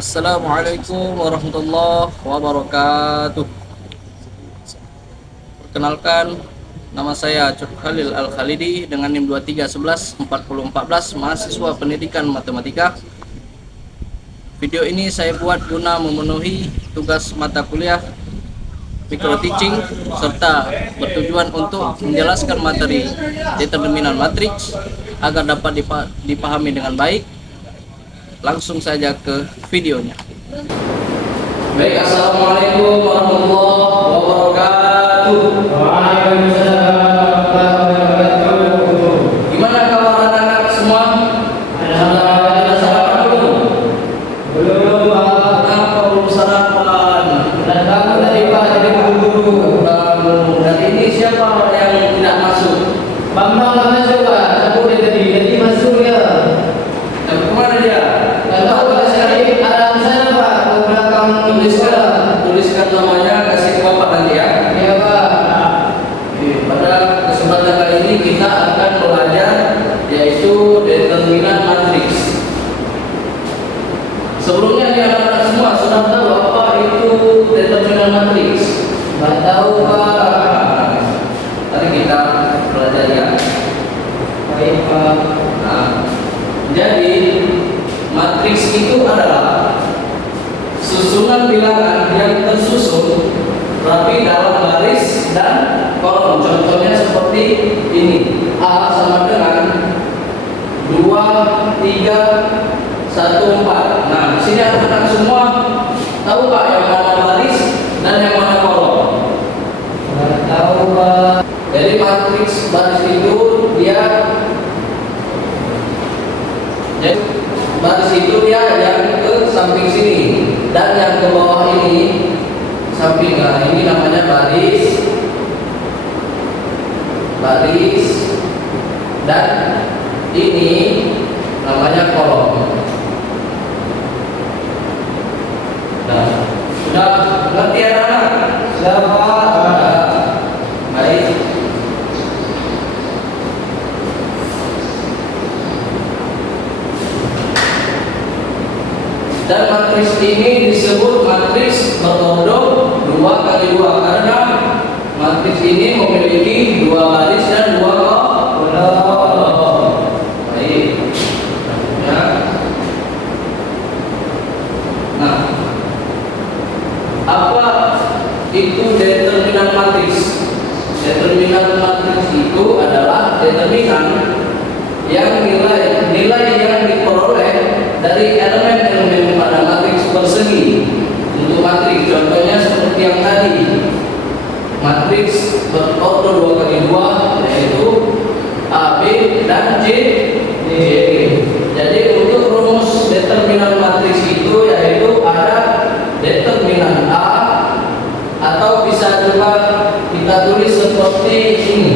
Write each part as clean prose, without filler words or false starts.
Assalamualaikum warahmatullahi wabarakatuh. Perkenalkan, nama saya Cuk Khalil Al-Khalidi dengan NIM 23114014, mahasiswa pendidikan matematika. Video ini saya buat guna memenuhi tugas mata kuliah micro teaching serta bertujuan untuk menjelaskan materi determinan matriks agar dapat dipahami dengan baik. Langsung saja ke videonya. Baik, assalamualaikum warahmatullahi wabarakatuh. Gimana kabar anak-anak semua? Alhamdulillah, sarapan belum? Belum, Pak. Kenapa belum sarapan? Dan kamu tadi Pak jadi buru-buru. Dan ini siapa yang tidak masuk? Bambang nggak masuk Pak. Aku jadi masuk ya. Tapi kemana dia? Tuliskan namanya, kasih ke Bapak nanti ya. Iya Pak. Pada kesempatan kali ini kita akan belajar yaitu determinan matriks. Sebelumnya nih anak-anak semua sudah tahu apa itu determinan matriks? Nggak tahu Pak. Tadi kita belajar ya. Baik Pak. Nah, jadi matriks itu adalah susunan bilangan yang tersusun rapi dalam baris dan kolom. Contohnya seperti ini. A sama dengan 2, 3, 1, 4. Nah, di sini anak-anak semua tahu Pak yang mana baris dan yang mana kolom? Nggak tahu Pak. Jadi matriks baris itu yang ke samping sini. Dan yang ke bawah ini samping, nah ini namanya baris dan ini namanya kolom. Nah, sudah ngerti anak-anak? Sudah Pak. Baik. Dan matriks ini disebut matriks berordo 2 kali 2 karena matriks ini memiliki 2 baris dan 2 kolom. Baik. Ya. Nah, apa itu determinan matriks? Determinan matriks itu adalah determinan yang nilai yang diperoleh dari elemen-elemen pada matriks persegi. Untuk matriks contohnya seperti yang tadi, matriks berordo 2 kali 2 yaitu A, B dan C. Jadi untuk rumus determinan matriks itu yaitu ada determinan A, atau bisa juga kita tulis seperti ini.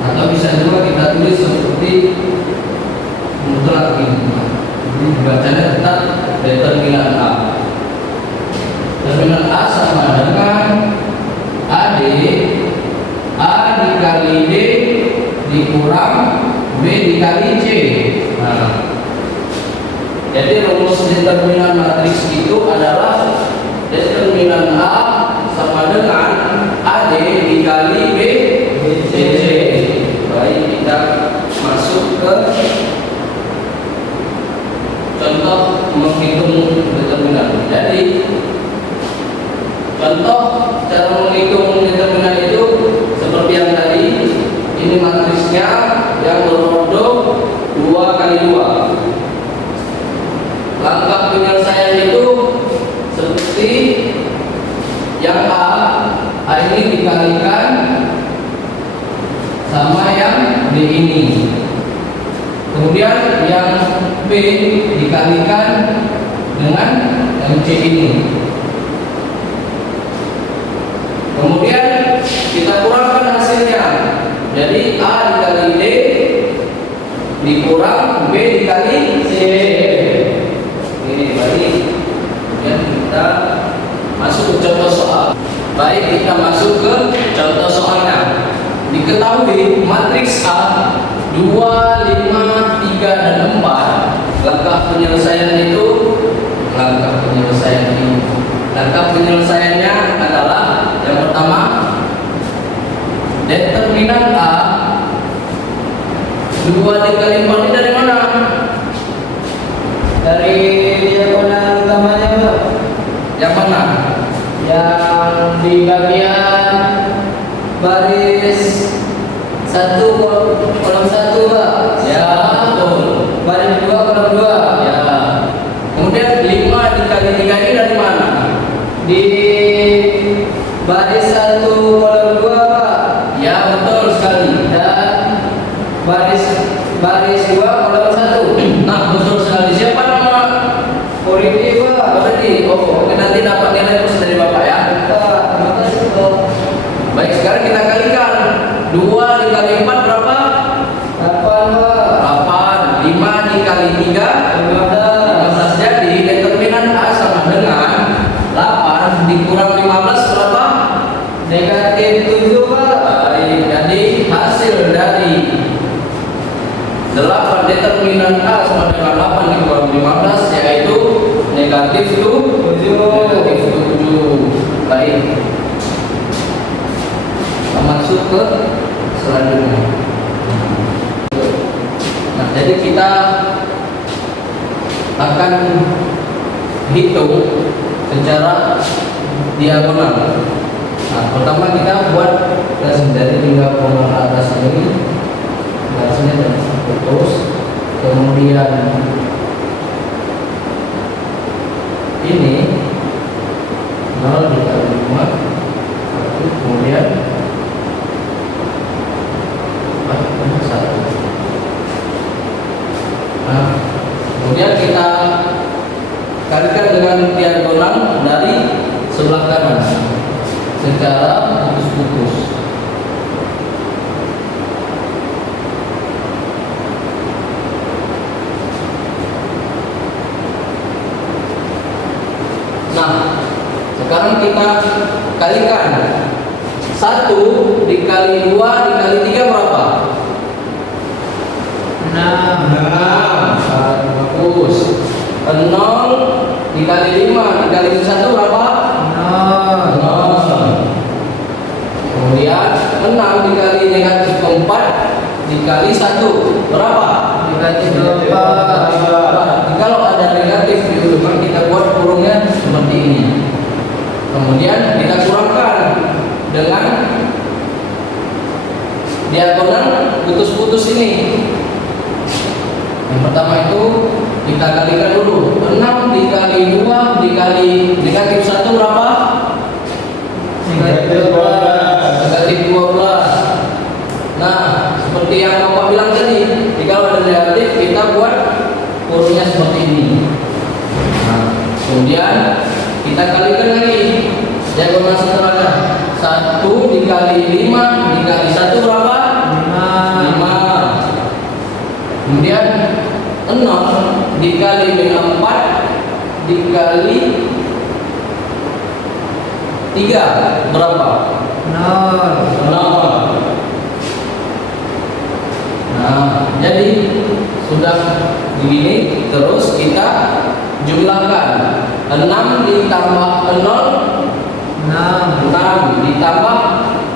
Atau bisa juga kita tulis seperti mutlak ini. Bacanya tetap determinan A. Determinan A sama dengan AD A dikali D dikurang B dikali C. Nah, jadi rumus determinan matriks itu adalah determinan A sama dengan AD dikali B C. Baik, kita masuk ke contoh menghitung determinan. Jadi contoh cara menghitung determinan itu seperti yang tadi. Ini matriksnya yang berordo 2 kali 2. Langkah penyelesaian itu seperti yang A ini dikalikan sama yang D ini. Kemudian yang B dikalikan dengan yang C ini. Kemudian kita kurangkan hasilnya. Jadi A dikali D dikurang B dikali C. Ini baik. Kemudian kita masuk ke contoh soal. Baik, kita masuk ke contoh soalnya. Diketahui matriks matriks A 2, 5, 3, dan 4, langkah penyelesaiannya adalah yang pertama, determinan A 2 dikali 4 ini dari mana? Dari diagonal utamanya, Pak. Yang mana? Yang di bagian baris 1 kolom 1, Pak. Ya, betul. Baris 2 kolom 2. Ya. Kemudian 5 dikali 3 ini dari mana? Di baris 1 kolom 2, Pak. Ya, betul sekali. Dan baris 2 kolom 1. Nah, betul sekali. Siapa nama? Politi, Pak. Berarti, oke, nanti dapat nilai plus dari Bapak ya. Pak, terima kasih, Pak. Baik, sekarang kita kalikan. 2 dikali 4 berapa? 8, Pak. 8. 5 dikali 3 15. 15. Jadi determinan A sama dengan 8 dikurang 15 berapa? Negatif 7, Pak. Baik, jadi hasil dari 8 determinan A sama dengan 8 dikurang 15 yaitu negatif 7. Baik. Kita masuk ke selanjutnya. Nah, jadi kita akan hitung secara diagonal. Nah, pertama kita buat garis dari hingga kolom atas ini, garisnya dan putus. Kemudian ini 0 dikali 5, 1, kemudian 1. Nah, kemudian kita kalikan dengan diagonal dari sebelah kanan secara putus-putus. Nah, sekarang kita kalikan 1 dikali 2 dikali 3 berapa? 6. Bagus. 0 dikali 5 dikali 1 berapa? 0. Kemudian 6 dikali negatif 4 dikali 1 berapa? Negatif 4. Kalau ada negatif di ujung kita buat kurungnya seperti ini. Kemudian kita kurangkan dengan diagonal putus-putus ini. Yang pertama itu kita kalikan dulu. 6 dikali 2 dikali negatif 1 berapa? Negatif 12. Negatif 12. Nah, seperti yang Bapak bilang tadi, jika ada negatif kita buat kurungnya seperti ini. Nah, kemudian kita kalikan lagi diagonal setelahnya. 1 dikali 5 dikali 1 berapa? 5. Kemudian 0 dikali dengan 4 dikali 3 berapa? 0. Nah, jadi sudah begini, terus kita jumlahkan 6 ditambah 0 6 ditambah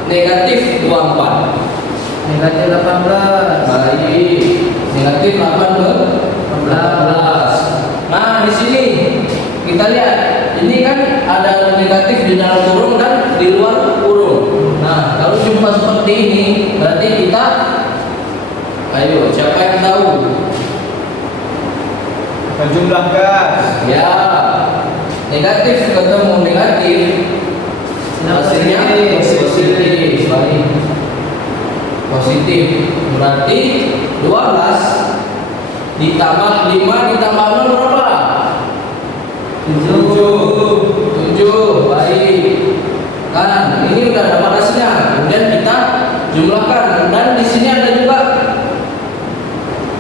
negatif 24 Negatif 18. baik, negatif 18. Nah, di sini kita lihat, ini kan ada negatif di dalam kurung dan di luar kurung. Nah, kalau jumpa seperti ini, berarti kita, ayo, siapa yang tahu? Menjumlahkan. Ya, negatif ketemu negatif, hasilnya positif. Baik, positif. Berarti 12 ditambah 5 ditambah 0 berapa? 7. Baik. Kan ini udah dapat hasilnya. Kemudian kita jumlahkan, dan di sini ada juga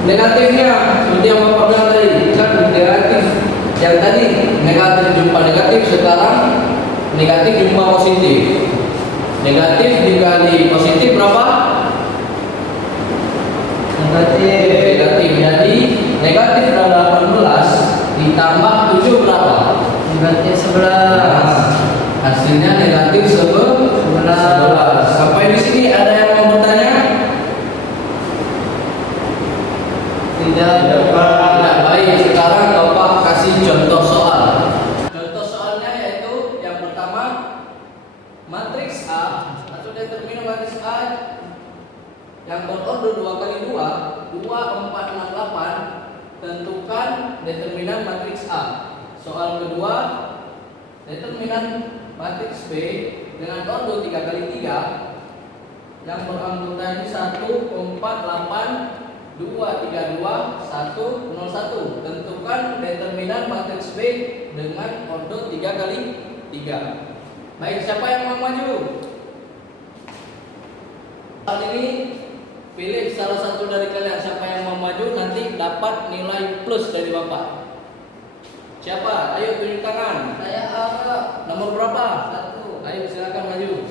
negatifnya seperti yang Bapak bilang tadi. Kan negatif yang tadi negatif jumpa negatif, sekarang negatif jumpa positif. Negatif dikali positif berapa? Hasilnya negatif 11. Sampai di sini ada yang mau bertanya? Tidak. Tidak. Baik, sekarang Bapak kasih contoh soal. Contoh soalnya yaitu yang pertama, matriks A atau determinan matriks A yang berorder 2 kali 2, 2, 4, 6, 8. Tentukan determinan matriks A. Soal kedua, determinan matriks B dengan ordo 3 kali 3 yang beranggota ini 1, 4, 8, 2, 3, 2, 1, 0, 1. Tentukan determinan matriks B dengan ordo 3 kali 3. Baik, siapa yang mau maju? Saat ini pilih salah satu dari kalian, siapa yang mau maju nanti dapat nilai plus dari Bapak. Siapa? Ayo tunjuk tangan. Saya apa? Nomor berapa? 1. Ayo silakan maju.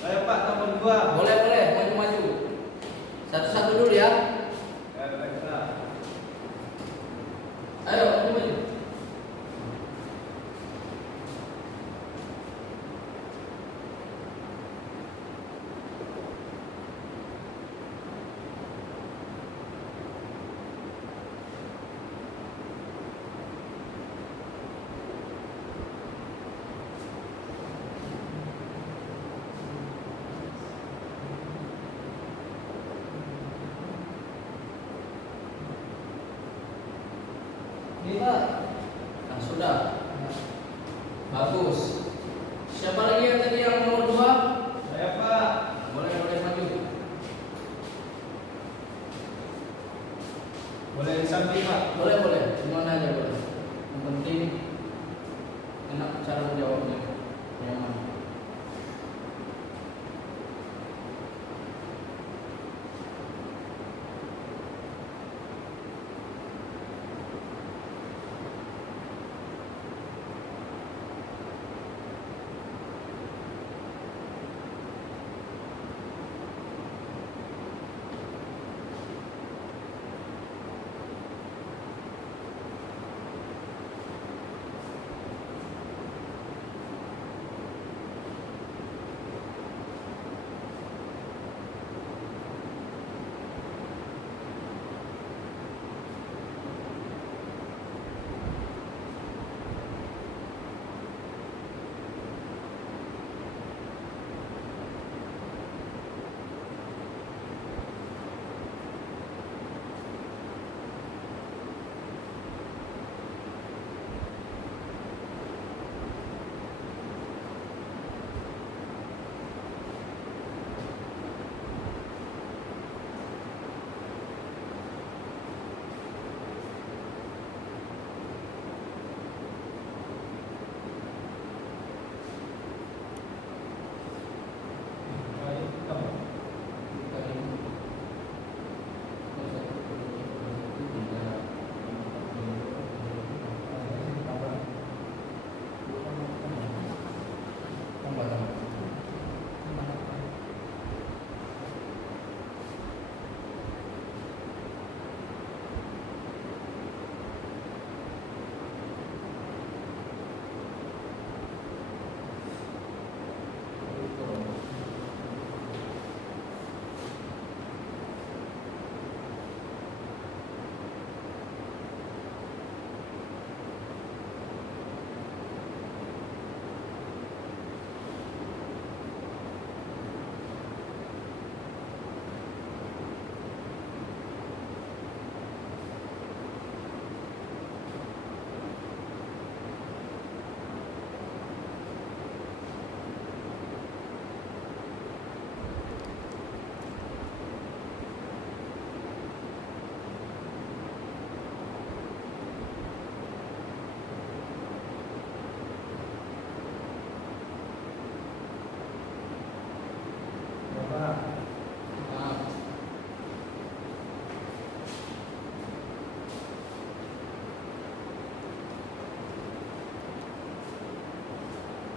Saya Pak nomor 2. Boleh maju. Satu-satu dulu ya. Ayo maju. Pak. Nah, sudah. Bagus. Siapa lagi yang tadi yang nomor 2? Saya Pak. Boleh maju. Boleh di samping Pak. Boleh. Di mana aja boleh. Yang penting enak cara menjawabnya. Nyaman.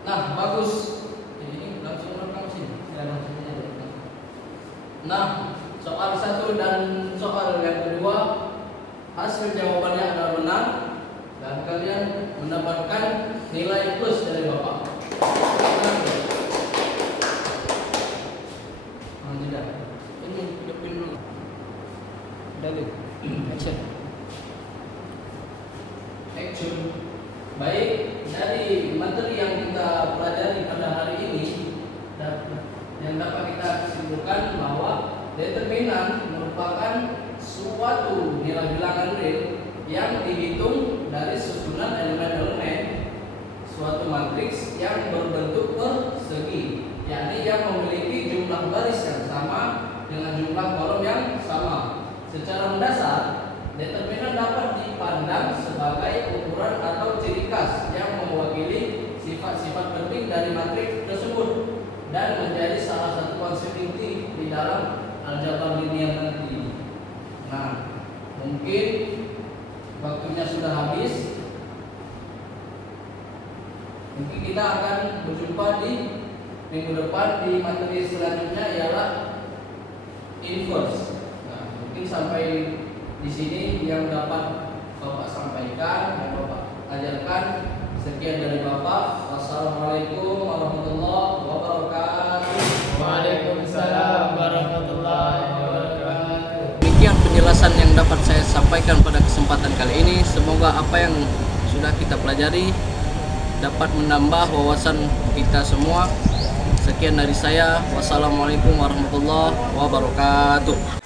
Nah, bagus. Ini langsung rekam sini. Ya, langsung aja. Nah, soal 1 dan soal yang kedua hasil jawabannya adalah benar dan kalian mendapatkan nilai plus dari Bapak. Tidak. Ini hidupin dulu. Dari action. Action. Baik, dari materi yang kita pelajari pada hari ini, yang dapat kita simpulkan bahwa determinan merupakan suatu nilai bilangan real yang dihitung dari susunan elemen-elemen suatu matriks yang berbentuk persegi, yakni yang memiliki jumlah baris yang sama dengan jumlah kolom yang sama. Secara mendasar, determinan dapat dipandang sebagai ukuran atau ciri khas yang mewakili sifat-sifat penting dari matriks tersebut dan menjadi salah satu konsep inti di dalam aljabar linear nanti. Nah, mungkin waktunya sudah habis. Mungkin kita akan berjumpa di minggu depan di materi selanjutnya ialah inverse. Nah, mungkin sampai di sini yang dapat Bapak sampaikan dan Bapak ajarkan. Sekian dari Bapak. Wassalamualaikum warahmatullahi wabarakatuh. Waalaikumsalam warahmatullahi wabarakatuh. Demikian penjelasan yang dapat saya sampaikan pada kesempatan kali ini. Semoga apa yang sudah kita pelajari dapat menambah wawasan kita semua. Sekian dari saya. Wassalamualaikum warahmatullahi wabarakatuh.